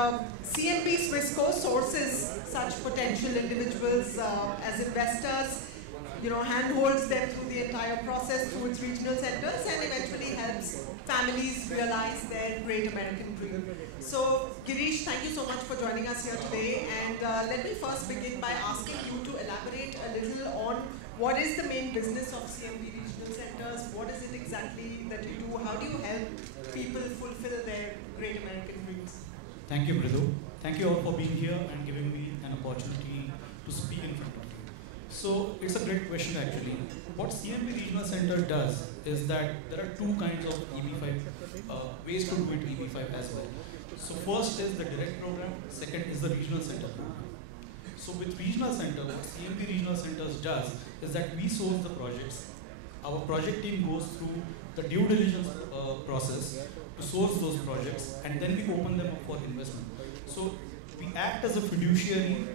CMB Swissco sources such potential individuals as investors, handholds them through the entire process through its regional centers, and eventually helps families realize their great American dream. So, Girish, thank you so much for joining us here today. And let me first begin by asking you to elaborate a little on what is the main business of CMB Regional Centers? What is it exactly that you do? How do you help people fulfill their great American dreams? Thank you, Mridu. Thank you all for being here and giving me an opportunity to speak in front of you. So it's a great question actually. What CMB Regional Center does is that there are two kinds of EB5 ways to do it EB5 as well. So first is the direct program, second is the regional center program. So with regional center, what CMB Regional Centers does is that we source the projects. Our project team goes through the due diligence process to source those projects, and then we open them up for investment. So we act as a fiduciary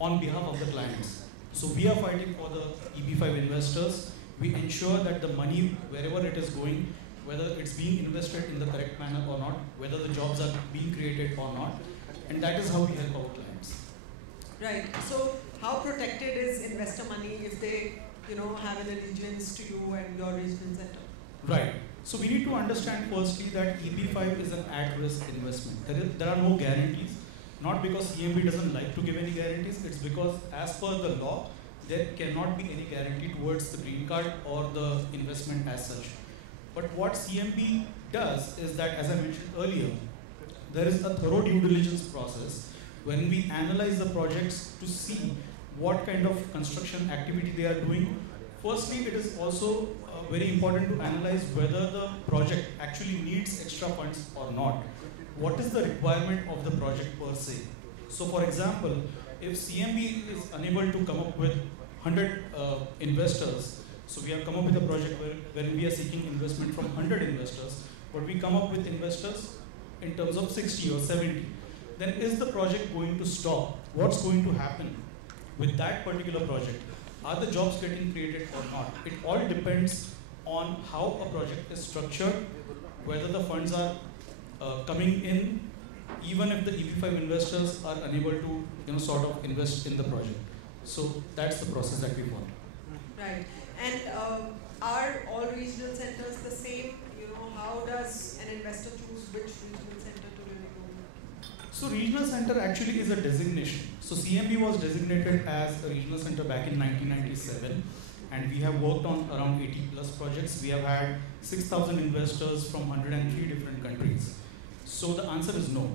on behalf of the clients. So we are fighting for the EB5 investors. We ensure that the money, wherever it is going, whether it's being invested in the correct manner or not, whether the jobs are being created or not, and that is how we help our clients. Right. So how protected is investor money if they, have an allegiance to you and your regional center? Right. So we need to understand firstly that EB5 is an at-risk investment. There are no guarantees. Not because CMB doesn't like to give any guarantees, it's because as per the law, there cannot be any guarantee towards the green card or the investment as such. But what CMB does is that, as I mentioned earlier, there is a thorough due diligence process when we analyze the projects to see what kind of construction activity they are doing. Firstly, it is also very important to analyze whether the project actually needs extra funds or not. What is the requirement of the project per se? So for example, if CMB is unable to come up with 100 investors, so we have come up with a project where we are seeking investment from 100 investors, but we come up with investors in terms of 60 or 70, then is the project going to stop? What's going to happen with that particular project? Are the jobs getting created or not? It all depends on how a project is structured, whether the funds are coming in, even if the EB5 investors are unable to, sort of invest in the project. So that's the process that we follow. Right. And are all regional centers the same? How does an investor choose which regional center to really go with? So regional center actually is a designation. So CMB was designated as a regional center back in 1997. And we have worked on around 80 plus projects. We have had 6,000 investors from 103 different countries. So the answer is no.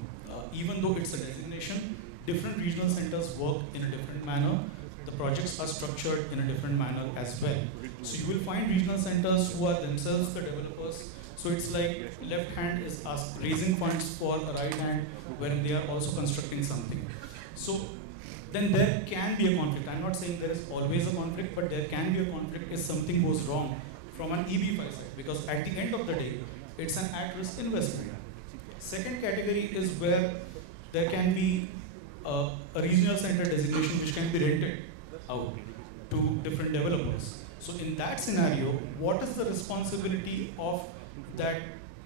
Even though it's a designation, different regional centers work in a different manner. The projects are structured in a different manner as well. So you will find regional centers who are themselves the developers. So it's like left hand is raising funds for the right hand when they are also constructing something. So then there can be a conflict. I'm not saying there is always a conflict, but there can be a conflict if something goes wrong from an EB5 side, because at the end of the day, it's an at-risk investment. Second category is where there can be a regional center designation which can be rented out to different developers. So in that scenario, what is the responsibility of that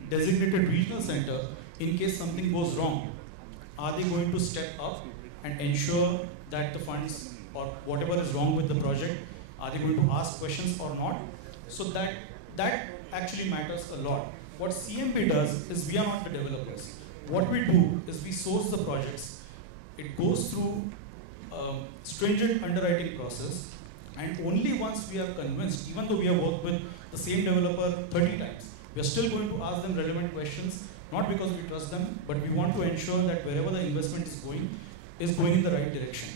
designated regional center in case something goes wrong? Are they going to step up and ensure that the funds or whatever is wrong with the project, are they going to ask questions or not? So that actually matters a lot. What CMB does is we are not the developers. What we do is we source the projects. It goes through stringent underwriting process, and only once we are convinced, even though we have worked with the same developer 30 times, we are still going to ask them relevant questions, not because we trust them, but we want to ensure that wherever the investment is going in the right direction.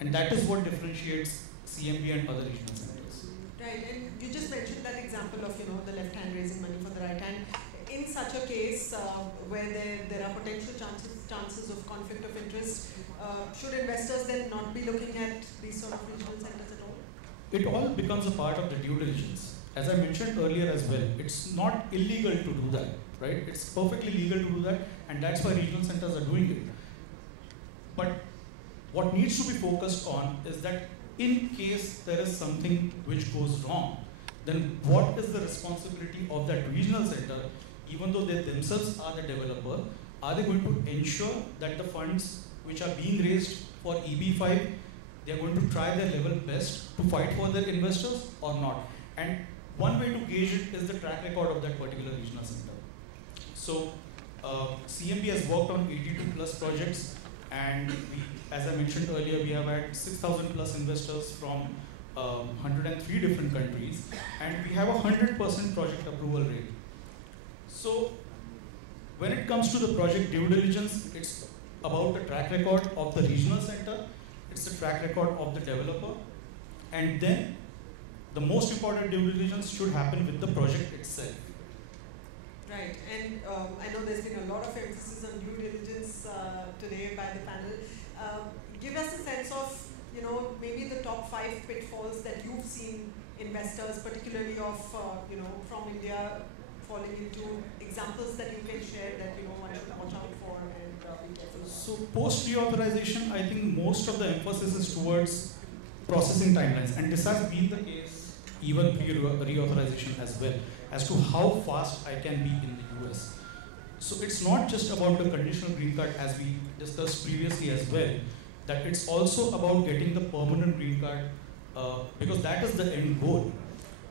And that is what differentiates CMB and other regional centers. Right, and you just mentioned that example of the left hand raising money for the right hand. In such a case where there are potential chances of conflict of interest, should investors then not be looking at these sort of regional centers at all? It all becomes a part of the due diligence. As I mentioned earlier as well, it's not illegal to do that, right? It's perfectly legal to do that, and that's why regional centers are doing it. But what needs to be focused on is that in case there is something which goes wrong, then what is the responsibility of that regional center, even though they themselves are the developer? are they going to ensure that the funds which are being raised for EB5, they are going to try their level best to fight for their investors or not? And one way to gauge it is the track record of that particular regional center. So CMB has worked on 82 plus projects, and as I mentioned earlier, we have had 6,000 plus investors from 103 different countries, and we have a 100% project approval rate. So when it comes to the project due diligence, it's about the track record of the regional center, it's the track record of the developer, and then the most important due diligence should happen with the project itself. Right, and I know there's been a lot of emphasis on due diligence today by the panel. Give us a sense of, maybe the top 5 pitfalls that you've seen investors, particularly of, from India, falling into, examples that you can share that, one should watch out for and be careful about. So post reauthorization, I think most of the emphasis is towards processing timelines, and this has been the case even pre-reauthorization as well, as to how fast I can be in the US. So it's not just about the conditional green card, as we discussed previously as well, that it's also about getting the permanent green card, because that is the end goal.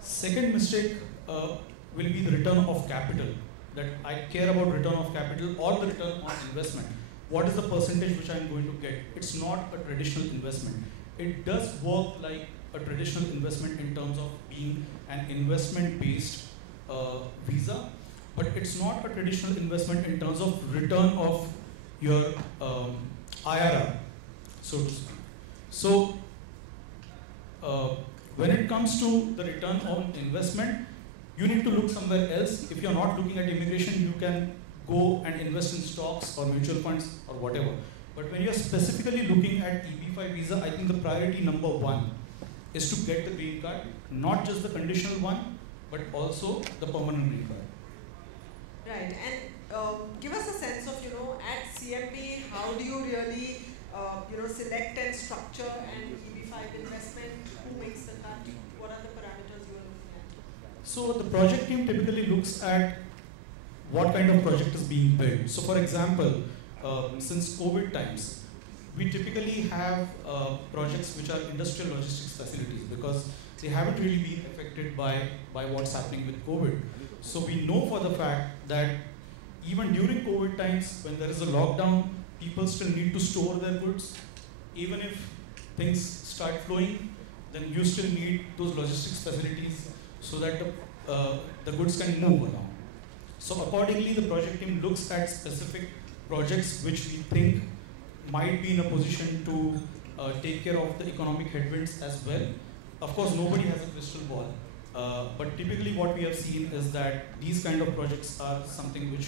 Second mistake will be the return of capital, that I care about return of capital or the return on investment. What is the percentage which I'm going to get? It's not a traditional investment. It does work like a traditional investment in terms of being an investment-based visa, but it's not a traditional investment in terms of return of your IRR, so to speak. So when it comes to the return on investment, you need to look somewhere else. If you're not looking at immigration, you can go and invest in stocks or mutual funds or whatever. But when you're specifically looking at EB5 visa, I think the priority number 1 is to get the green card, not just the conditional one, but also the permanent green card. Right, and give us a sense of, at CMB, how do you really, select and structure an EB5 investment? Who makes the cut? What are the parameters you are looking at? So the project team typically looks at what kind of project is being built. So for example, since COVID times, we typically have projects which are industrial logistics facilities, because they haven't really been affected by what's happening with COVID. So we know for the fact that even during COVID times, when there is a lockdown, people still need to store their goods. Even if things start flowing, then you still need those logistics facilities so that the goods can move along. So accordingly, the project team looks at specific projects which we think might be in a position to take care of the economic headwinds as well. Of course, nobody has a crystal ball, but typically what we have seen is that these kind of projects are something which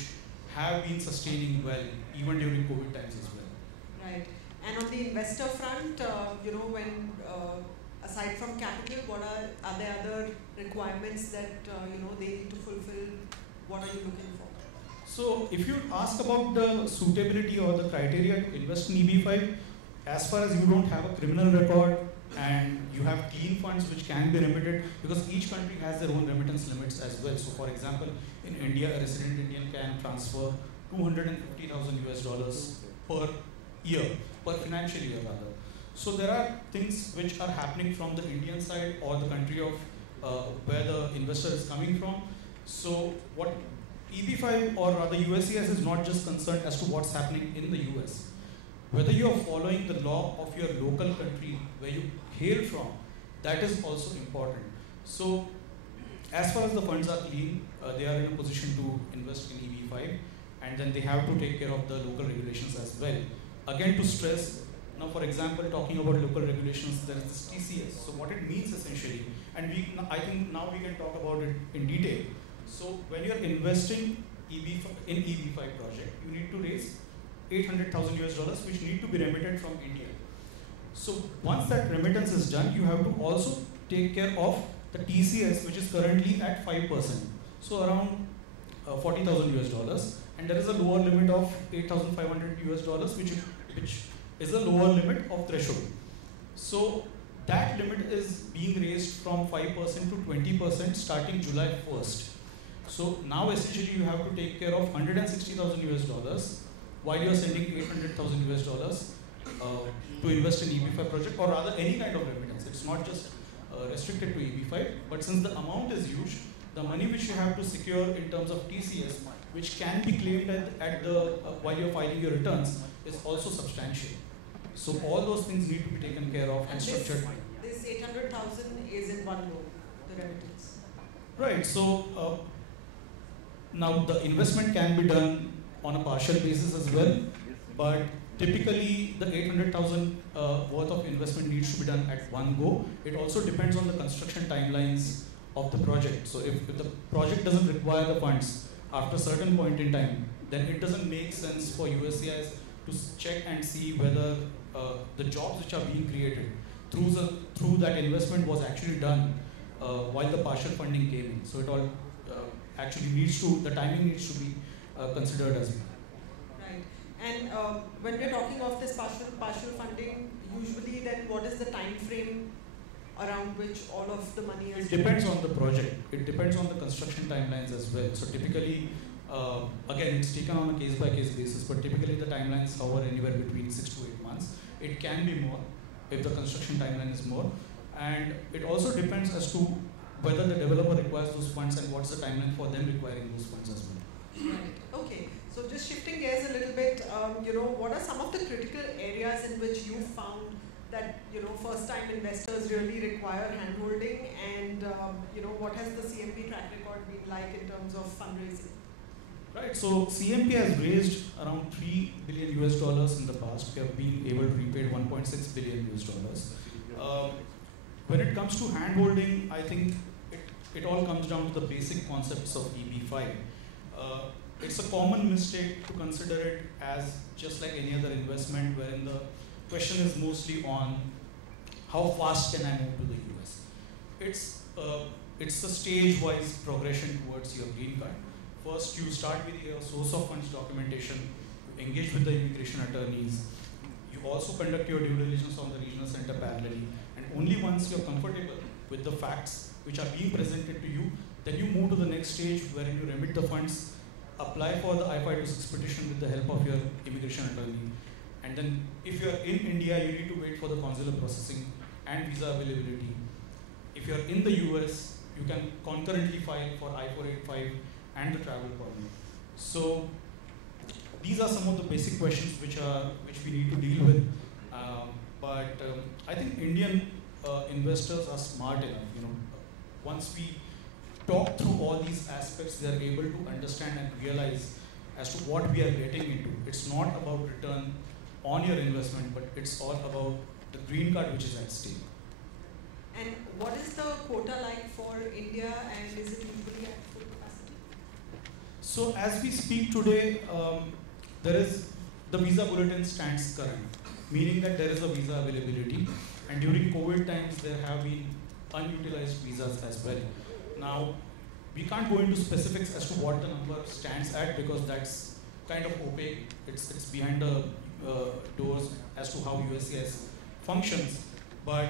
have been sustaining well, even during COVID times as well. Right. And on the investor front, when aside from capital, what are there other requirements that they need to fulfill? What are you looking for? So if you ask about the suitability or the criteria to invest in EB5, as far as you don't have a criminal record and you have clean funds which can be remitted, because each country has their own remittance limits as well. So for example, in India, a resident Indian can transfer $250,000 per year, per financial year rather. So there are things which are happening from the Indian side or the country of where the investor is coming from. So what EB5 or rather USCIS is not just concerned as to what's happening in the US. Whether you are following the law of your local country where you hail from, that is also important. So as far as the funds are clean, they are in a position to invest in EB5, and then they have to take care of the local regulations as well. Again, to stress, now for example, talking about local regulations, there is this TCS. So what it means essentially, and I think now we can talk about it in detail. So when you are investing in EB5 project, you need to raise $800,000 which need to be remitted from India. So once that remittance is done, you have to also take care of the TCS, which is currently at 5%. So around $40,000, and there is a lower limit of $8,500, which is a lower limit of threshold. So that limit is being raised from 5% to 20% starting July 1st. So now essentially you have to take care of $160,000 while you're sending 800,000 US dollars to invest in EB5 project, or rather any kind of remittance. It's not just restricted to EB5, but since the amount is huge, the money which you have to secure in terms of TCS, which can be claimed at the while you're filing your returns, is also substantial. So all those things need to be taken care of and structured. This 800,000 is in one go, the remittance. Right. So now the investment can be done on a partial basis as well, but typically the 800,000 worth of investment needs to be done at one go. It also depends on the construction timelines of the project. So if the project doesn't require the funds after a certain point in time, then it doesn't make sense for USCIS to check and see whether the jobs which are being created through that investment was actually done while the partial funding came in. So it all actually needs to, the timing needs to be considered as well. Right. And when we're talking of this partial funding, usually then what is the time frame around which all of the money is? It depends on the project. It depends on the construction timelines as well. So typically, again, it's taken on a case-by-case basis, but typically the timelines hover anywhere between 6 to 8 months. It can be more if the construction timeline is more. And it also depends as to whether the developer requires those funds and what's the timeline for them requiring those funds as well. Right. Okay. So just shifting gears a little bit, what are some of the critical areas in which you found that first-time investors really require handholding, and what has the CMB track record been like in terms of fundraising? Right. So CMB has raised around $3 billion US dollars in the past. We have been able to repay $1.6 billion US dollars. When it comes to handholding, I think it all comes down to the basic concepts of EB5. It's a common mistake to consider it as just like any other investment, wherein the question is mostly on how fast can I move to the US. It's a stage-wise progression towards your green card. First, you start with your source of funds documentation, you engage with the immigration attorneys, you also conduct your due diligence on the regional center parallelly, and only once you're comfortable with the facts which are being presented to you, then you move to the next stage wherein you remit the funds, apply for the I-526 petition with the help of your immigration attorney. And then if you're in India, you need to wait for the consular processing and visa availability. If you're in the US, you can concurrently file for I-485 and the travel permit. So these are some of the basic questions which we need to deal with. But I think Indian investors are smart enough. Once we talk through all these aspects, they are able to understand and realize as to what we are getting into. It's not about return on your investment, but it's all about the green card which is at stake. And what is the quota like for India, and is it usually at full capacity? So as we speak today, the visa bulletin stands current, meaning that there is a visa availability, and during COVID times there have been unutilized visas as well. Now, we can't go into specifics as to what the number stands at because that's kind of opaque. It's behind the doors as to how USCIS functions, but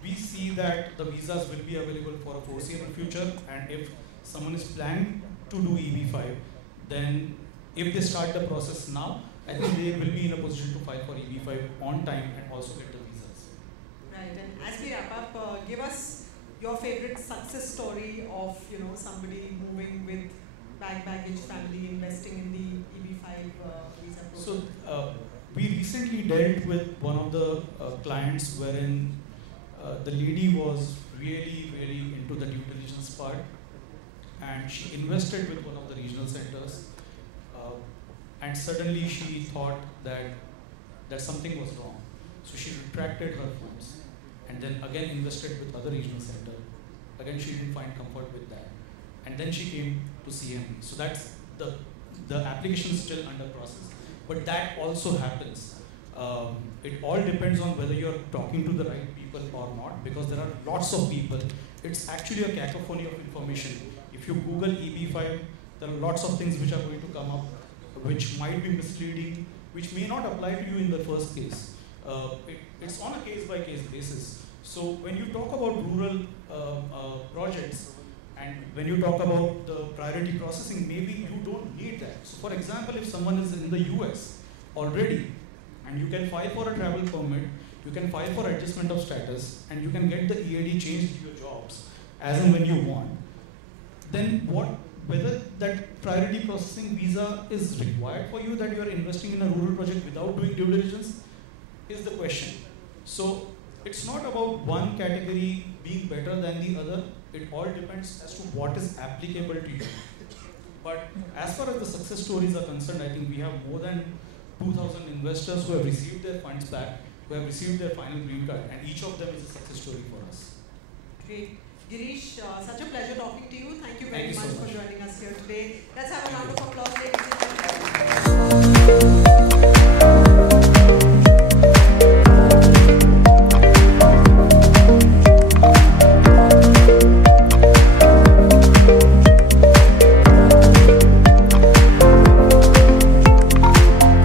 we see that the visas will be available for a foreseeable future, and if someone is planning to do EB5, then if they start the process now, I think they will be in a position to file for EB5 on time and also get the visas. Right, and as we wrap up, give us your favorite success story of somebody moving with baggage family investing in the EB5 visa program. So we recently dealt with one of the clients wherein the lady was really into the due diligence part, and she invested with one of the regional centers, and suddenly she thought that something was wrong. So she retracted her funds and then again invested with other regional center. Again, she didn't find comfort with that. And then she came to CMB. So that's the application is still under process. But that also happens. It all depends on whether you're talking to the right people or not, because there are lots of people. It's actually a cacophony of information. If you Google EB5, there are lots of things which are going to come up, which might be misleading, which may not apply to you in the first case. It's on a case-by-case basis. So when you talk about rural projects, And when you talk about the priority processing, maybe you don't need that. So for example, if someone is in the US already, and you can file for a travel permit, you can file for adjustment of status, and you can get the EAD changed to your jobs as and when you want, then whether that priority processing visa is required for you, that you are investing in a rural project without doing due diligence, is the question. So it's not about one category being better than the other. It all depends as to what is applicable to you. But as far as the success stories are concerned, I think we have more than 2,000 investors who have received their funds back, who have received their final green card, and each of them is a success story for us. Great. Girish, such a pleasure talking to you. Thank you very much so for much joining us here today. Let's have a round of applause, ladies and gentlemen.